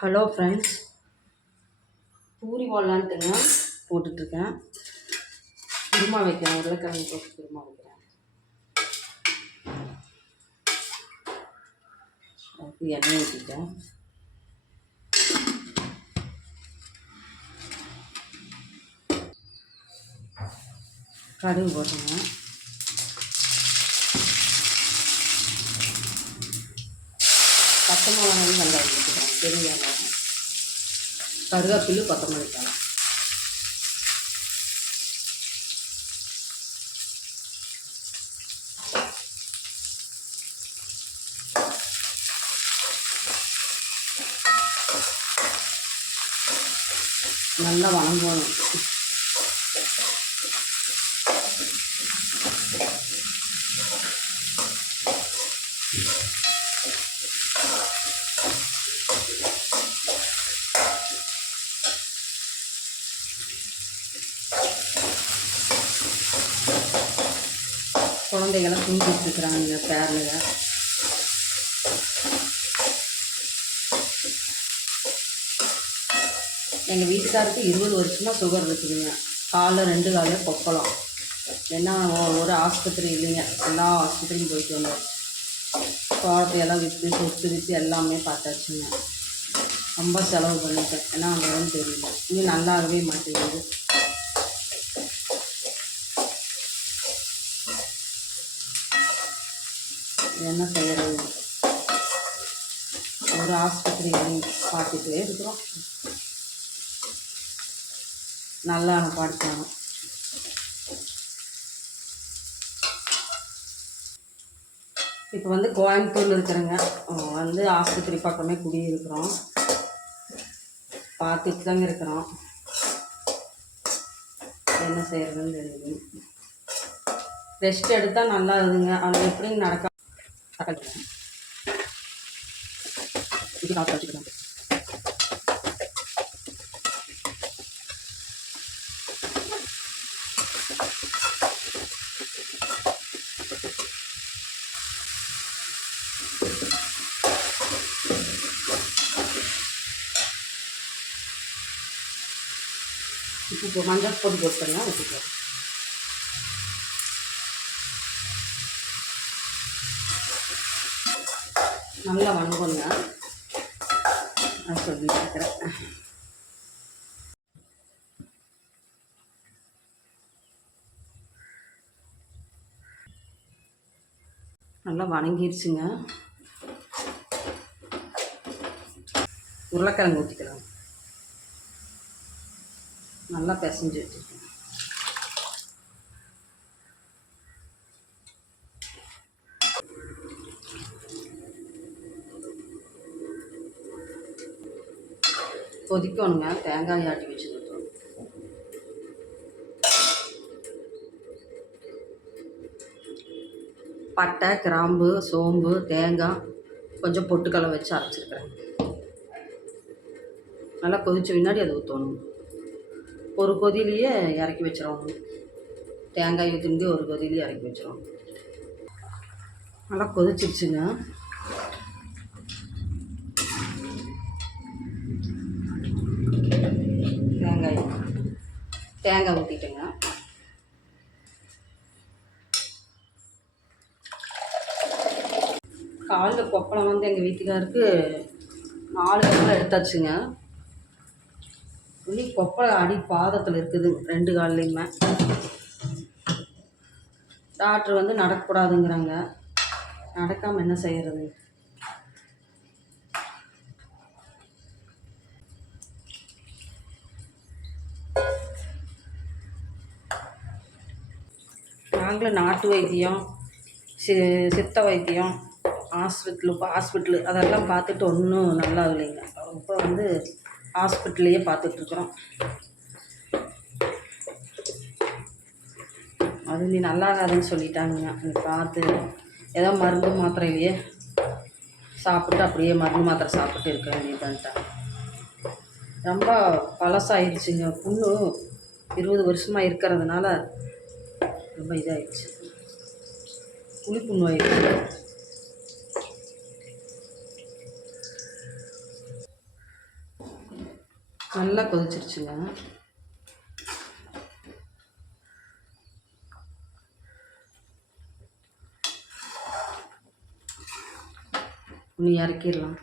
Hello friends puri போடலான்ட்டுங்க போட்டுட்ருக்கேன். குருமா வைக்கிறேன். உருளைக்கிழங்கு போட்டு குருமா வைக்கிறேன். அதுக்கு எண்ணெய் ஊற்றிட்டேன் கடுகு போட்டுங்க பச்சை மிளகாயும் வெங்காயம். பெரிய வெங்காயம் கருவேப்பிலை கொத்தமல்லி தலை நல்லா வணங்கணும். குழந்தைகள்லாம் தூங்கிட்டு இருக்கிறாங்க எங்கள் வீட்டுக்காருக்கு இருபது வருஷமாக சுகர் இருக்குதுங்க. காலில் ரெண்டு காலையில் கொப்பளம். என்ன ஒரு ஆஸ்பத்திரி இல்லைங்க. எல்லா ஆஸ்பத்திரியும் போயிட்டு வந்தோம். தோட்டத்தையெல்லாம் விற்று சொத்து விற்று எல்லாமே பார்த்தாச்சுங்க. ரொம்ப செலவு பண்ணிட்டேன் ஏன்னா அங்கே தெரியல. இன்னும் நல்லாகவே மாட்டேங்குது. என்ன செய்கிறது ஒரு ஆஸ்பத்திரி பார்த்துட்டே இருக்கிறோம். நல்லா படித்தாங்க இப்போ வந்து கோயம்புத்தூரில் இருக்கிறேங்க. வந்து ஆஸ்பத்திரி பக்கமே குடியிருக்கிறோம். பார்த்துட்டு தாங்க இருக்கிறோம். என்ன செய்கிறதுன்னு தெரியுது ரெஸ்ட் எடுத்தால் நல்லா இருக்குங்க ஆனால் எப்படி நடக்க 닭갈비. 이게 나왔다, 지금. ఇప్పుడు మందం పొడి పోస్తున్నా ఉట్టుకో நல்லா வணங்குங்க நான் சொல்லிட்டு இருக்கிறேன் நல்லா வணங்கிருச்சுங்க. உருளைக்கிழங்கு ஊற்றிக்கலாம் நல்லா பிசைஞ்சு வச்சுருக்கேன். கொதிக்கணுங்க. தேங்காய் ஆட்டி வச்சுருக்கோம். பட்டை கிராம்பு சோம்பு தேங்காய் கொஞ்சம் பொட்டுக்கலை வச்சு அரைச்சிருக்கிறேன். நல்லா கொதித்த பின்னாடி அது ஊற்றணும் ஒரு கொதிலையே இறக்கி வச்சிடணும் தேங்காய் ஊற்றிட்டு ஒரு கொதியிலேயே இறக்கி வச்சிடணும் நல்லா கொதிச்சிருச்சுங்க தேங்காய் தேங்காய் ஊற்றிட்டுங்க காலில் கொப்பளம் வந்து எங்கள் வீட்டுக்காருக்கு நாலு கொப்பளம் எடுத்தாச்சுங்க. இன்னி கொப்பளம் அடி பாதத்தில் இருக்குது ரெண்டு கால்லையுமே. டாக்டர் வந்து நடக்கக்கூடாதுங்கிறாங்க. நடக்காமல் என்ன செய்கிறது நாங்களும் நாட்டு வைத்தியம் சி சித்த வைத்தியம் ஹாஸ்பிட்டலு ஹாஸ்பிட்டலு அதெல்லாம் பார்த்துட்டு ஒன்றும் நல்லா இல்லைங்க. இப்போ வந்து ஹாஸ்பிட்டல்லையே பார்த்துட்ருக்குறோம். அது நீ நல்லாகாதுன்னு சொல்லிட்டாங்க. நீ பார்த்து ஏதோ மருந்து மாத்திரையிலையே சாப்பிட்டு அப்படியே மருந்து மாத்திரை சாப்பிட்டு இருக்க வேண்டியதான்ட்டாங்க ரொம்ப பழசாயிடுச்சுங்க. புண்ணு இருபது வருஷமாக இருக்கிறதுனால ரொம்ப இதாகிடுச்சு புளிப்பு நோய் நல்லா கொதிச்சிருச்சுங்க. இன்னும் இறக்கிடலாம்.